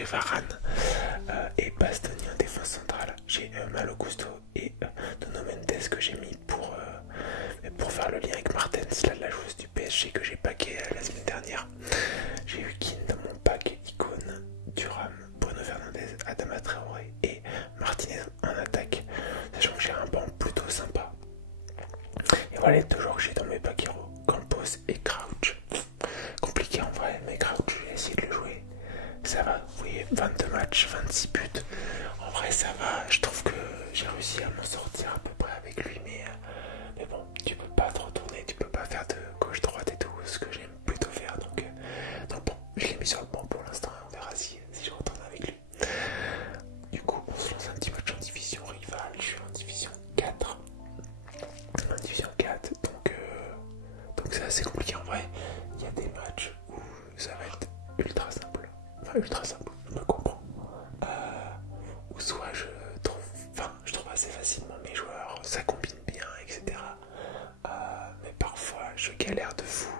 j'ai Varane et Bastoni en défense centrale. J'ai Malo Gusto et Nuno Mendes que j'ai mis pour faire le lien avec Martens, la joueuse du PSG que j'ai packé la semaine dernière. J'ai eu Keane dans mon pack, Icône, Thuram, Bruno Fernandes, Adama Traoré et Martinez en attaque, sachant que j'ai un banc plutôt sympa. Et voilà les deux joueurs que j'ai dans mes packs héros, Campos et Crouch. Compliqué en vrai, mais Crouch, j'ai essayé de le jouer. Ça va, vous voyez, 22 matchs, 26 buts. En vrai, ça va. Je trouve que j'ai réussi à m'en sortir à peu près avec lui, mais bon, tu peux pas te retourner, tu peux pas faire de gauche-droite et tout, ce que j'aime plutôt faire. Donc bon, je l'ai mis sur le banc pour l'instant, on verra si je retourne avec lui. Du coup, on se lance un petit match en division rivale. Je suis en division 4. En division 4, donc c'est assez compliqué en vrai. Il y a des matchs où ça va être ultra simple. Enfin, ultra simple, je me comprends. Ou soit je trouve assez facilement mes joueurs, ça combine bien, etc. Mais parfois, je galère de fou.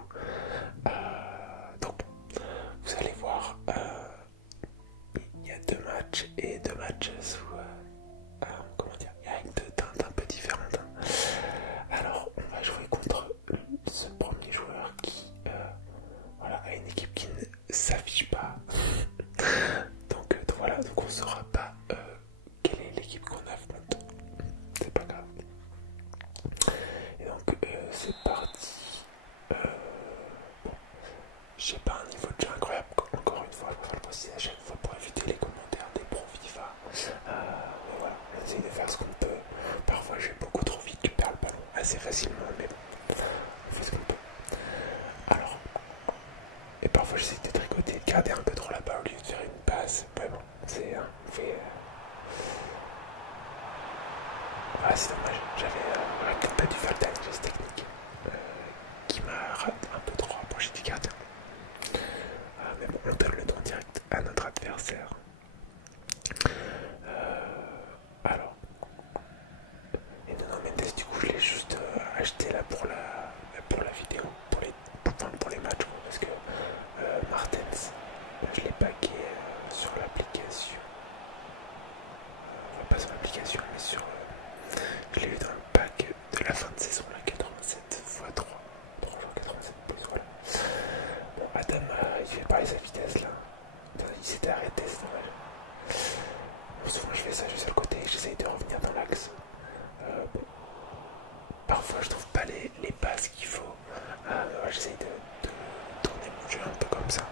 Donc, vous allez voir, il y a deux matchs et deux matchs sous, comment dire, avec deux teintes un peu différentes. Alors, on va jouer contre ce premier joueur qui, voilà, a une équipe qui ne s'affiche pas. donc voilà, donc on ne saura pas quelle est l'équipe qu'on affronte. C'est pas grave. Et donc c'est parti. Bon, j'ai pas un niveau de jeu incroyable, encore une fois, je vais le préciser à chaque fois pour éviter les commentaires des pros FIFA. Mais voilà, on essaye de faire ce qu'on peut. Parfois j'ai beaucoup trop vite, je perds le ballon assez facilement, mais bon, on fait ce qu'on peut. Alors, et parfois j'essaie de tricoter, de garder un peu trop la balle au lieu de faire une passe. Mais bon, c'est on fait. Voilà, c'est dommage, j'avais peut-être pas dû faire le geste technique qui m'a un peu trop rapproché du gardien. Mais bon, on donne le don direct à notre adversaire. Alors, et Nuno Mendes, du coup, je l'ai juste acheté là pour la vidéo, pour les matchs, parce que Martens, je l'ai packé sur l'application. Enfin, pas sur l'application, mais je l'ai eu dans le pack de la fin de saison, la 87 x 3. 3x87 plus, voilà. Bon, Adam, il fait parler sa vitesse là. Il s'était arrêté, c'est dommage. Bon, souvent je fais ça, je suis sur le côté et j'essaye de revenir dans l'axe. Bon. Parfois je trouve pas les passes qu'il faut. J'essaye de tourner mon jeu un peu comme ça.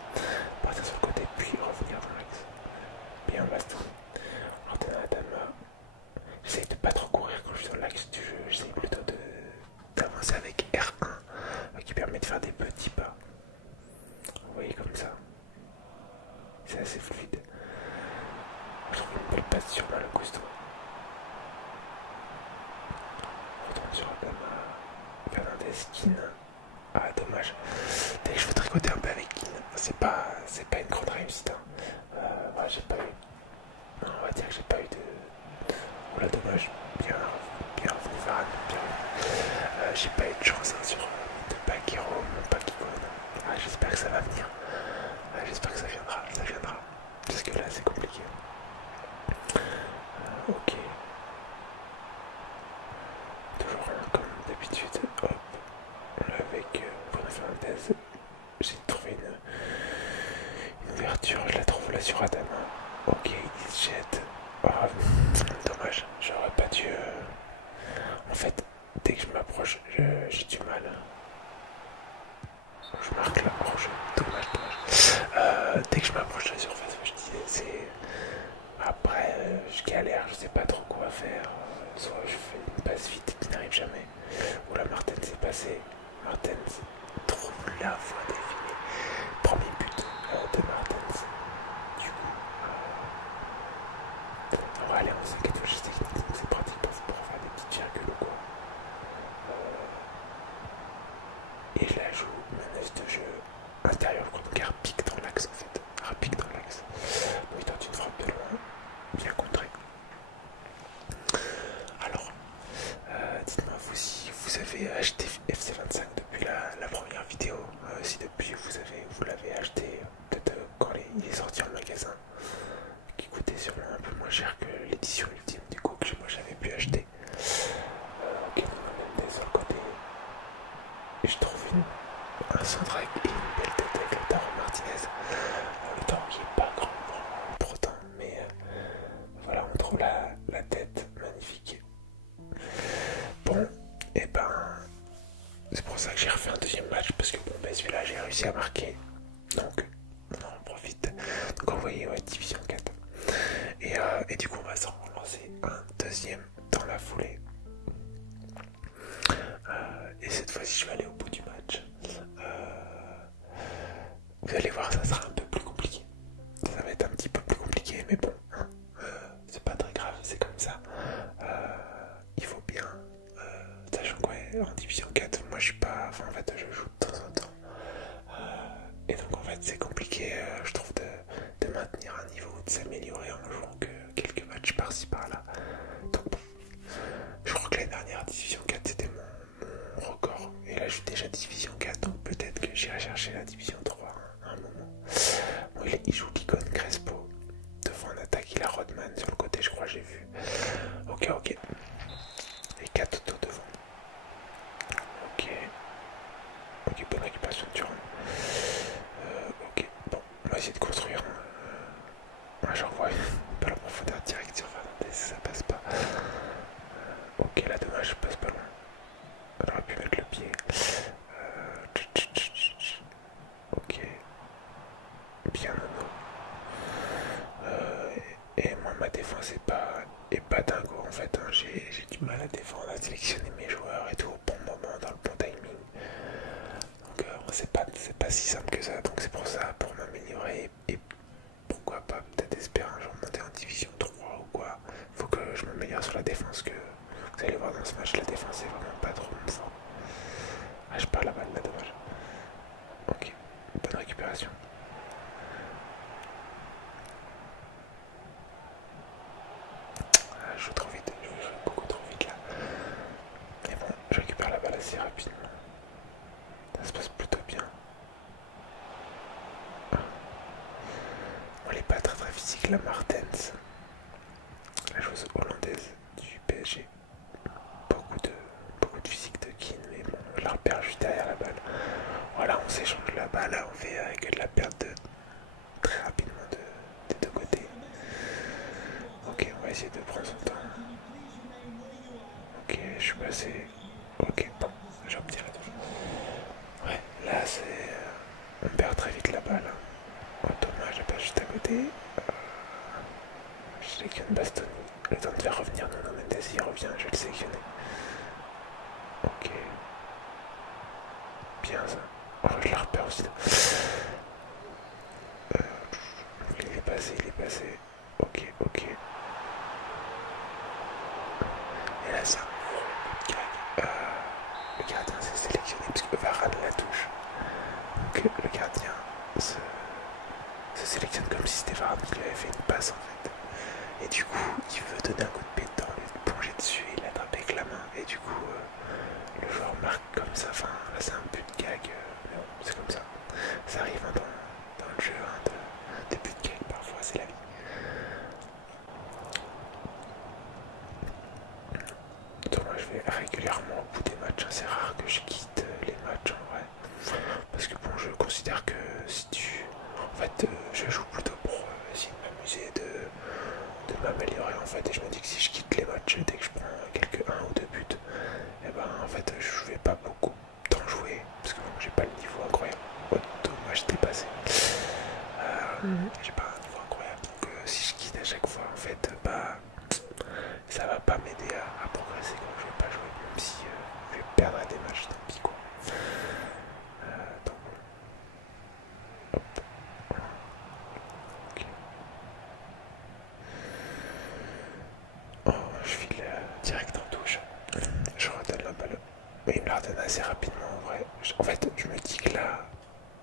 Partir sur le côté puis revenir dans l'axe. Bien baston. Alors Adam, j'essaye de pas trop courir quand je suis dans l'axe du jeu. J'essaye plutôt d'avancer avec R1 qui permet de faire des petits pas. Vous voyez comme ça. C'est assez fluide. Je trouve une belle passe sur Malo Gusto. Retourne sur Adama. Fernandes, Keane. Ah, dommage. Dès que je veux tricoter un peu avec Keane, c'est pas une grande réussite. Voilà, j'ai pas eu. Non, on va dire que j'ai pas eu de. Voilà, dommage. Bien revenu Varane. J'ai pas eu de chance sur mon pack hero, mon pack icône. J'espère que ça va venir. J'espère que ça viendra. Parce que là, c'est compliqué. Ok. Toujours comme d'habitude. Hop. Là, avec Bruno Fernandes, j'ai trouvé une ouverture. Je la trouve là sur Adama. Ok, il se jette. Oh, dommage. J'aurais pas dû. En fait, dès que je m'approche, j'ai du mal. Je marque là. Oh, dommage. Dès que je m'approche de la surface, je disais, c'est. Après, je galère, je sais pas trop quoi faire. Soit je fais une passe vite qui n'arrive jamais, ou la Martens s'est passé. Martens trouve la voie définie. Premier but de Martens. Du coup, on va aller en 5 étoiles chez technique, donc c'est pratique pour faire des petites virgules ou quoi. Et je la joue meneuse de jeu intérieur, je crois, donc elle repique dans l'axe en fait. Repique dans l'axe. Bon, il tente une frappe de loin, bien contré. Alors, dites-moi vous si vous avez acheté FC25 depuis la première vidéo, si depuis vous l'avez acheté peut-être quand il est sorti en magasin, ouais, division 4. Et du coup, on va s'en relancer un deuxième dans la foulée. Et cette fois-ci, je vais aller au bout du match. Vous allez voir, ça sera un peu plus compliqué. Ça va être un petit peu plus compliqué, mais bon, hein, c'est pas très grave, c'est comme ça. Il faut bien, sachant que en division 4, moi je suis pas, enfin en fait je joue de temps en temps. Et donc en fait c'est compliqué, je trouve, de maintenir un niveau, de s'améliorer en jouant que quelques matchs par-ci par-là. Donc bon, je crois que l'année dernière, division 4 c'était mon record. Et là je suis déjà division 4, donc peut-être que j'irai chercher la division 3 à un moment. Bon, il joue Kikon Crespo. Devant en attaque, il a Rodman sur le côté, je crois, j'ai vu. Ok, ok. Et 4 autos devant. Ok. Ok, bonne récupération de Thuram. Ok, bon, on va essayer de construire. J'en vois pas la profondeur directe sur Fernandez, ça passe pas. Ok, là, dommage, je passe pas loin. J'aurais pu mettre le pied. Ok. Bien, Nono. Et moi, ma défense est pas dingo en fait. Hein. J'ai du mal à défendre, à sélectionner mes joueurs et tout au bon moment, dans le bon timing. Donc, c'est pas si simple que ça. Donc, c'est pour ça, pour m'améliorer et pourquoi pas peut-être espérer un jour monter en division 3 ou quoi. Faut que je m'améliore sur la défense. Que vous allez voir dans ce match, la défense est vraiment pas trop fort. Ah, je perds la balle là, dommage. Ok, bonne récupération. Je joue trop vite, je joue beaucoup trop vite là. Mais bon, je récupère la balle assez rapidement. Ça se passe plutôt bien. On n'est pas très très physique, la Martens, la joueuse hollandaise du PSG. Beaucoup de physique de Keane, mais bon, je la repère juste derrière la balle. Voilà, on s'échange la balle, on fait que de la perte très rapidement des deux côtés. Ok, on va essayer de prendre son temps. Ok, je suis passé. Ok, bon, j'obtiens la touche. Ouais, là c'est. On perd très vite la balle. Oh, dommage, j'ai pas juste à côté. Je sélectionne Bastoni. Le temps de faire revenir Nuno Mendes, il revient, je vais le sélectionner. Ok. Bien ça. Oh, je la repère aussi. Il est passé. Ok, ok. Et là, ça. Le gardien s'est sélectionné puisque Varane la touche. Donc le gardien se sélectionne comme si c'était Varane qui lui avait fait une passe en fait. Et du coup, il veut donner un coup de pied dedans, lui plonger dessus et l'attraper avec la main. Et du coup, le joueur marque comme ça. Enfin, là c'est un but de gag, mais bon, c'est comme ça. Ça arrive hein, dans le jeu, hein, de but de gag, parfois, c'est la vie. Donc moi je vais régulièrement au bout des matchs, hein. C'est rare que je quitte les matchs en vrai. Parce que bon, je considère que si tu... En fait, je joue plutôt pour essayer de m'amuser, de m'améliorer en fait. Et je me dis que si je quitte les matchs dès que je prends un ou deux buts, et ben en fait je vais pas beaucoup temps jouer. Parce que bon, j'ai pas le niveau incroyable. Dommage dépassé. J'ai pas un niveau incroyable. Donc si je quitte à chaque fois en fait, bah ça va pas m'aider à progresser quand je vais pas jouer. Même si je vais perdre à des matchs, tant pis quoi. Donc hop. Ok. Oh, je file direct en touche. Je redonne la balle. Mais il me la redonne assez rapidement en vrai. En fait, je me dis que là,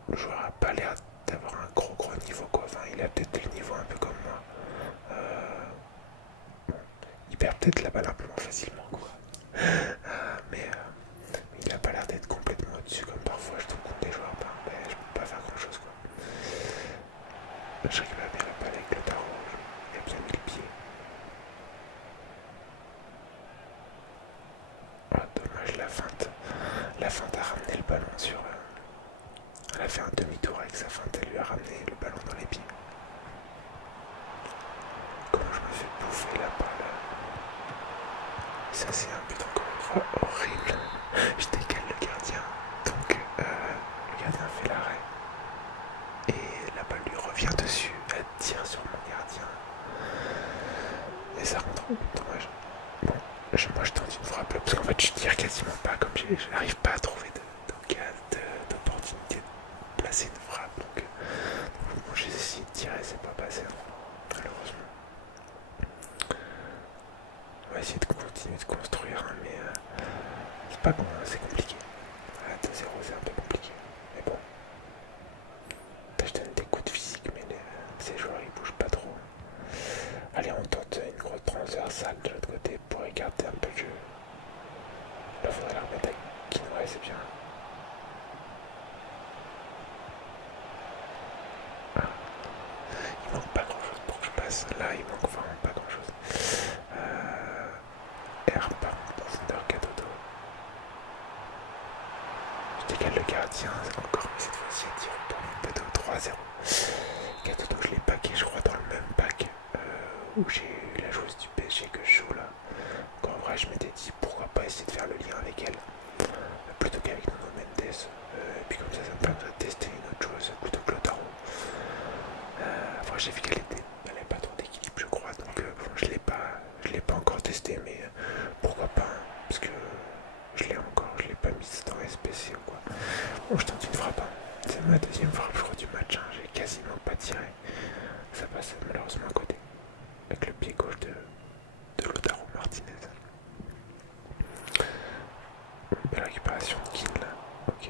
le joueur a pas l'air d'avoir un gros niveau quoi. Enfin, il a peut-être le niveau un peu comme moi. Il perd peut-être la balle un peu moins facilement quoi. Mais il a pas l'air d'être complètement au-dessus comme parfois je trouve contre des joueurs. Ben, je peux pas faire grand chose quoi. Je récupère bien la balle avec le tarot rouge. Il a bien mis le pied. Oh, dommage la feinte. La feinte a ramené le ballon sur... Elle a fait un demi-tour avec sa feinte, elle lui a ramené le ballon dans les pieds. Comment je me fais bouffer la balle. Ça c'est un but encore une fois horrible. Je décale le gardien. Donc le gardien fait l'arrêt. Et la balle lui revient dessus. Elle tire sur moi je tente une frappe là, parce qu'en fait je tire quasiment pas, comme j'arrive pas à trouver d'opportunité de placer une frappe. Donc bon, j'ai essayé de tirer, c'est pas passé, hein, malheureusement. On va essayer de continuer de construire, hein, mais c'est pas bon, c'est compliqué. À 2-0 c'est un peu compliqué, mais bon. Là, je donne des coups de physique, mais ces joueurs ils bougent pas trop. Allez, on tente une grosse transversale de l'autre côté pour écarter un peu le jeu. Là, faudrait la remettre à Kino, ouais, c'est bien. Ah. Il manque pas grand chose pour que je passe. Là, il manque vraiment pas grand chose. R par profondeur Katoto. Je décale le gardien encore, mais cette fois-ci, il tire pour Katoto 3-0. Katoto, je l'ai packé, je crois, dans le même pack où j'ai eu la joueuse du PSG que je joue là. Donc en vrai, je m'étais dit pourquoi pas essayer de faire le lien avec elle plutôt qu'avec Nuno Mendes. Et puis comme ça me permet de tester une autre chose plutôt que Lautaro. Enfin, j'ai vu qu'elle n'avait pas trop d'équilibre, je crois, donc bon, je l'ai pas encore testé, mais pourquoi pas, hein, parce que je l'ai pas mise dans SPC ou quoi. Bon, je tente une frappe, hein. C'est ma deuxième frappe, je crois, du match, hein. J'ai quasiment pas tiré, ça passe malheureusement à côté, avec le pied gauche de Lautaro Martinez. Belle récupération de Keane là, ok.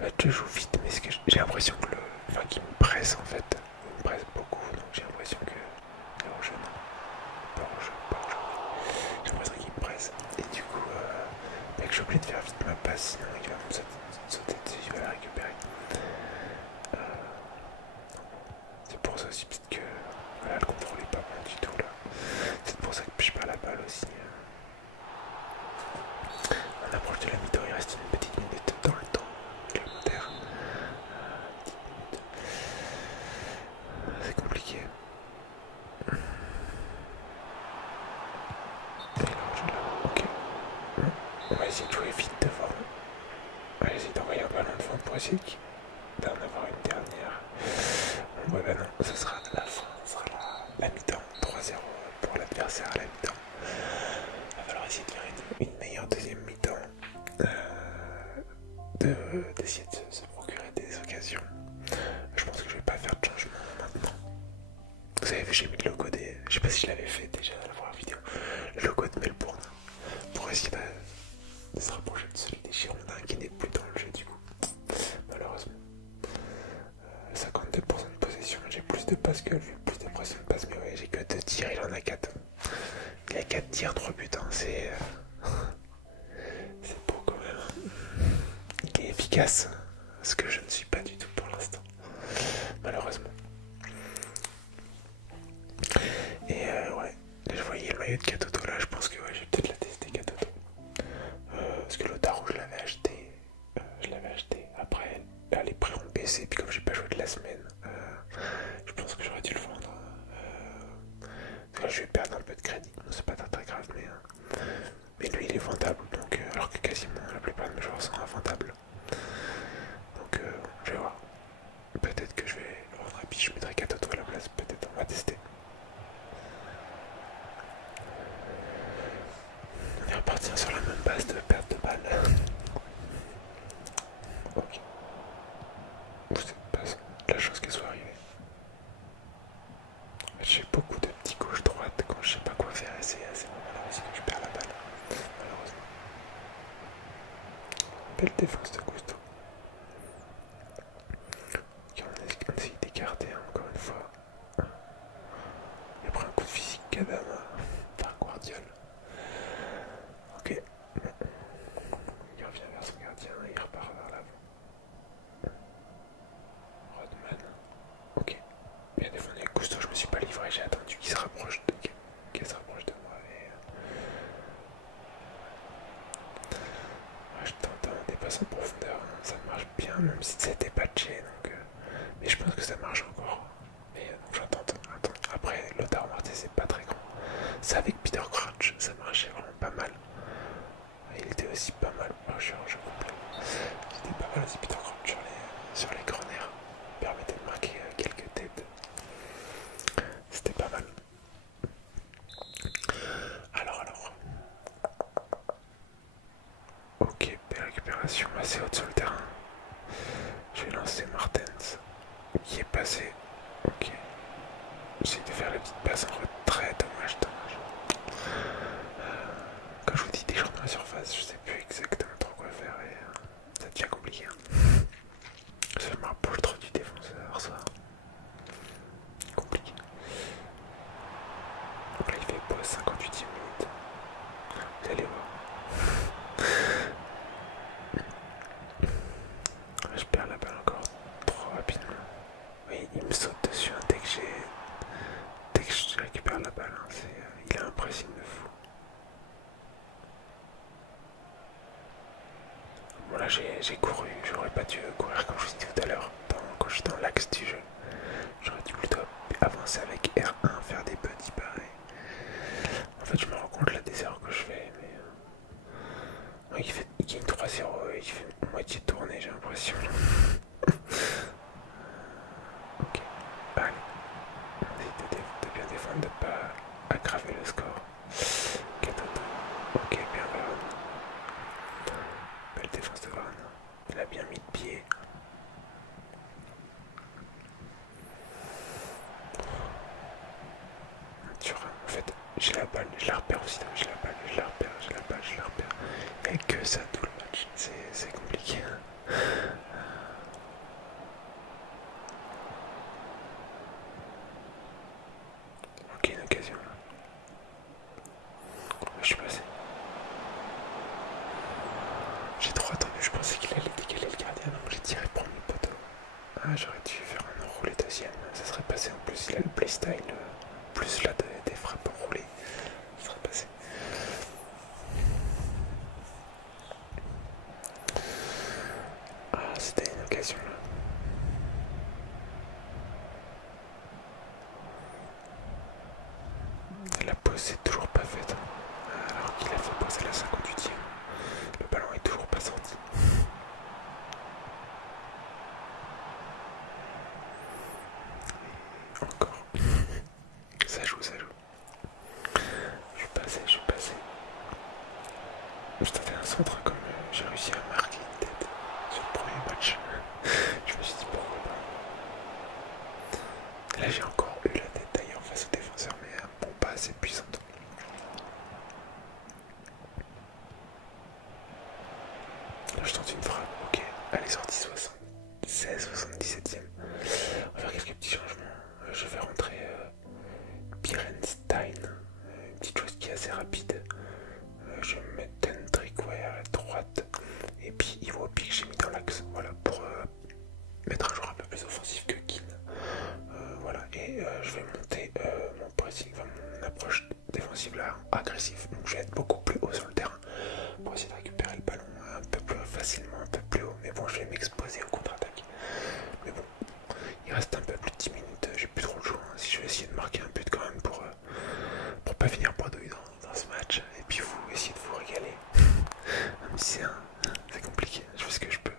Là, je joue vite, mais j'ai l'impression que qu'il me presse en fait. Il me presse beaucoup, donc j'ai l'impression que. Alors, je non. Pas au jeu. J'ai l'impression qu'il me presse. Et du coup, mec, je suis obligé de faire vite ma passe, sinon il va me sauter dessus, il va la récupérer. C'est pour ça aussi, peut-être que. Voilà, le contrôle est pas bon du tout là. C'est pour ça que je perds la balle aussi. On approche de la mi-temps, il reste une petite minute dans le temps réglementaire. C'est compliqué. Ok. On va essayer de jouer vite devant. On va essayer d'envoyer un ballon devant pour essayer d'en avoir une dernière. Ouais, bah non, ce sera la fin, ce sera la mi-temps. 3-0 pour l'adversaire à la mi-temps. Il va falloir essayer de faire une meilleure deuxième mi-temps. D'essayer de se procurer des occasions. Je pense que je vais pas faire de changement maintenant. Vous avez vu, j'ai mis le logo des. Je sais pas si je l'avais fait déjà dans la première vidéo. Le logo de Melbourne. Pour essayer de se rapprocher de celui des Girondins qui n'est plus dans le jeu du coup. Malheureusement. 52% de possession. J'ai plus de passes que lui, plus de pression de passe. Mais ouais, j'ai que 2 tirs, il en a 4. Il a 4 tirs, 3 buts. Hein. C'est beau quand même. Il est efficace. Ce que je ne suis pas du tout pour l'instant. Malheureusement. Et ouais, je voyais le maillot de Katoto là, je pense que ouais, j'ai peut-être la tester Katoto. Parce que Lautaro, je l'avais acheté. Après, là, les prix ont baissé, puis comme j'ai pas joué de la semaine, je pense que j'aurais dû le vendre. Je vais perdre un peu de crédit, c'est pas très grave, mais lui il est vendable, donc, alors que quasiment la plupart de mes joueurs sont invendables. Donc je vais voir. Peut-être que je vais le vendre et puis je mettrai Katoto à la place, peut-être on va tester. On est reparti sur la même base de perte de balles. Ok. C'est pas la chose qui soit arrivée. J'ai beaucoup de petits gauche-droite quand je sais pas quoi faire et c'est vraiment là aussi que je perds la balle. Malheureusement. Belle défense de Gusto. Ok, on essaye d'écarter encore une fois. Il a pris un coup de physique Kadama par Guardiola. Ok. Il revient vers son gardien et il repart vers l'avant. Rodman. Ok. Bien défendu avec Gusto, je me suis pas livré, j'ai attendu qu'il se rapproche de moi et ouais, je tente un dépasse en profondeur, hein. Ça marche bien même si c'était patché donc mais je pense que ça marche encore. Mais donc j'en tente. Après Lautaro Martinez c'est pas très grand. assez haute sur le terrain. Je vais lancer Martens qui est passé. Ok. J'essaie de faire la petite passe en retrait. Dommage, dommage. Quand je vous dis des gens dans la surface, je sais plus exactement trop quoi faire et ça devient compliqué. Ça me rapproche trop du défenseur, ça. Compliqué. Donc là il fait pause 58 minutes. Vous allez voir. Je perds la balle encore trop rapidement. Oui, il me saute dessus hein, dès que je récupère la balle. Hein, il a un pressing de fou. Bon là j'ai couru, j'aurais pas dû courir comme je vous ai dit tout à l'heure quand je suis dans l'axe du jeu. J'aurais dû plutôt avancer avec R1, faire des petits pareils. En fait je me rends compte là des erreurs que je fais, mais il gagne 3-0 et il fait moitié tournée j'ai l'impression. Ok, allez, on essaie de bien défendre, de pas aggraver le score. 4-2. Ok, bien Varane. Belle défense de Varane. Il a bien mis de pied. En fait, j'ai la balle, je la repère aussi. J'ai la balle, je la repère, j'ai la balle, je la repère. Il n'y a que ça tout le match. C'est compliqué. Ok, une occasion là. Je suis passé. J'ai trop attendu, je pensais qu'il allait décaler le gardien, donc j'ai tiré pour mes poteaux. Ah, j'aurais dû faire un enroulé deuxième, ça serait passé. En plus, il a le playstyle, plus là des frappes enroulées, ça serait passé. Ah, c'était une occasion là. La pause c'est toujours pas faite. Alors qu'il a fait pause à la 58e. Le ballon est toujours pas sorti. Encore. Ça joue, ça joue. Je suis passé. Je tentais un centre comme j'ai réussi à marquer une tête sur le premier match. Je me suis dit pourquoi pas. Là j'ai encore eu la tête d'ailleurs face au défenseur, mais bon, pas assez puissante. Là je tente une frappe, ok. Elle est sortie 76, 77e. On va faire quelques petits changements. Je vais rentrer Birenstein, une petite chose qui est assez rapide. Je vais mettre Hendrik à la droite. Et puis Iwobi que j'ai mis dans l'axe. Voilà, pour mettre un joueur un peu plus offensif que Keane. Voilà, et je vais monter mon pressing, enfin mon approche défensive là, agressive. Donc je vais être beaucoup plus haut sur le terrain pour essayer de récupérer le ballon un peu plus facilement, un peu plus haut. Mais bon, je vais m'exposer au contre-attaque. Mais bon, il reste un peu plus de 10 minutes, j'ai plus trop le choix. Hein, si je vais essayer de marquer un but quand même pour pas finir bredouille dans ce match. Et puis vous essayez de vous régaler. Même si c'est compliqué, je fais ce que je peux.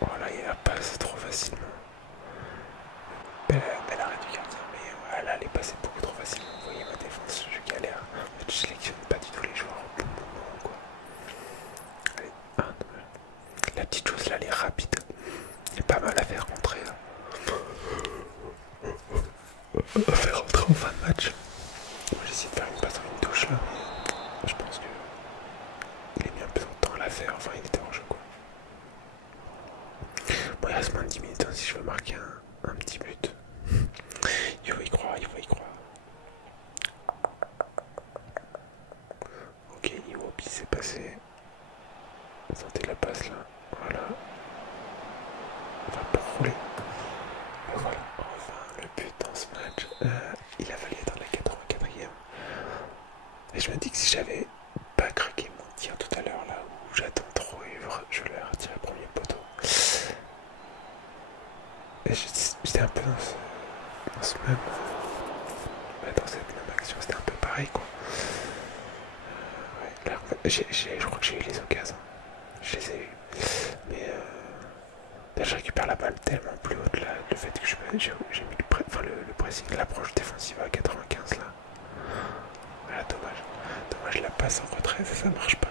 Voilà, il la passe trop facilement. Belle arrêt du gardien, mais voilà, elle est passée beaucoup trop facilement. Vous voyez ma défense, je galère. En fait, je sélectionne pas du tout les joueurs au bon moment, quoi. Allez, la petite chose là, elle est rapide. Il y a pas mal à faire rentrer là. À faire rentrer en fin de match. J'essaie de faire une passe dans une touche là, mais je pense que il a mis un peu de temps à la faire. Enfin, il était en jeu, quoi. Bon, il reste moins de 10 minutes hein, si je veux marquer un petit but. Il faut y croire, il faut y croire. Ok, Iwobi s'est passé. Sentez la passe là. Voilà. On va pas rouler. Et voilà, enfin le but dans ce match. Il a fallu être à la 84e. Et je me dis que si j'avais pas craqué mon tir tout à l'heure là où j'attends trop ivre, je l'aurais retiré premier poteau. Et j'étais un peu dans cette même action, c'était un peu pareil quoi. Ouais, là, je crois que j'ai eu les occasions. Je les ai eues. Mais là je récupère la balle tellement plus haute là, le fait que j'ai mis le pressing, l'approche défensive à 95 là. Voilà, dommage. Dommage la passe en retrait, ça marche pas.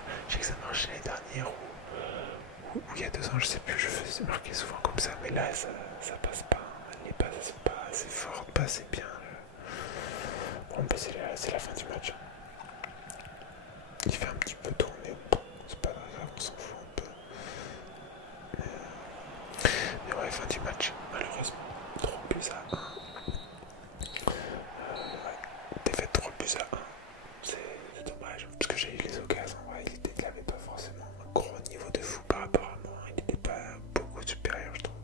ça marchait l'année dernière ou il y a 2 ans, je sais plus, je faisais marquer souvent comme ça, mais là ça passe pas, les passes elles sont pas assez fortes, pas assez bien. Bon, bah, c'est la fin du match. Il fait un petit peu tourner, bon, c'est pas grave, on s'en fout un peu. Mais ouais, fin du match, malheureusement, 3 buts à 1. Ouais, défaite 3 buts à 1. C'est dommage, parce que j'ai eu les occasions, ouais, il n'avait pas forcément un gros niveau de fou par rapport à moi, il n'était pas beaucoup supérieur, je trouve.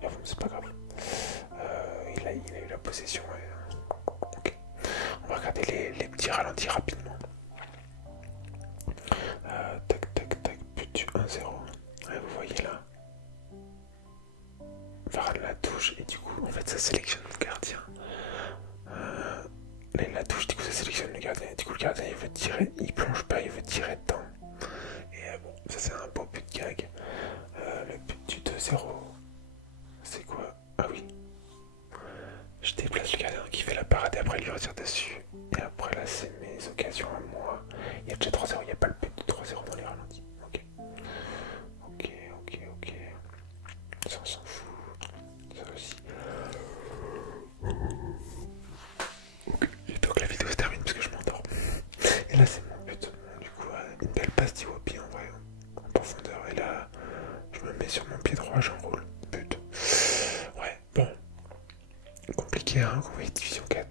Mais bon, c'est pas grave. Il a eu la possession, ouais. Ok. On va regarder les petits ralentis rapidement. Tac, tac, tac, but du 1-0. Ouais, vous voyez là. Varane la touche et du coup, en fait, ça sélectionne le gardien. Là, il la touche, du coup, ça sélectionne le gardien. Du coup, le gardien, il veut tirer, il plonge pas, il veut tirer dedans. Et bon, ça, c'est un beau but de gag. Le but du 2-0, c'est quoi? Ah oui. Je déplace le gardien qui fait la parade et après, il lui retire dessus. Et après, là, c'est mes occasions à moi. Il y a déjà 3-0, il n'y a pas le but de 3-0 dans les ralentis. Ok. Ok, ok, ok. Ça, on s'en fout. Ça aussi. Ok. Et donc la vidéo se termine parce que je m'endors. Et là, c'est mon but. Du coup, une belle passe d'Iwobi en vrai, en profondeur. Et là, je me mets sur mon pied droit, j'enroule. But. Ouais, bon. Compliqué, hein, vous voyez, division 4.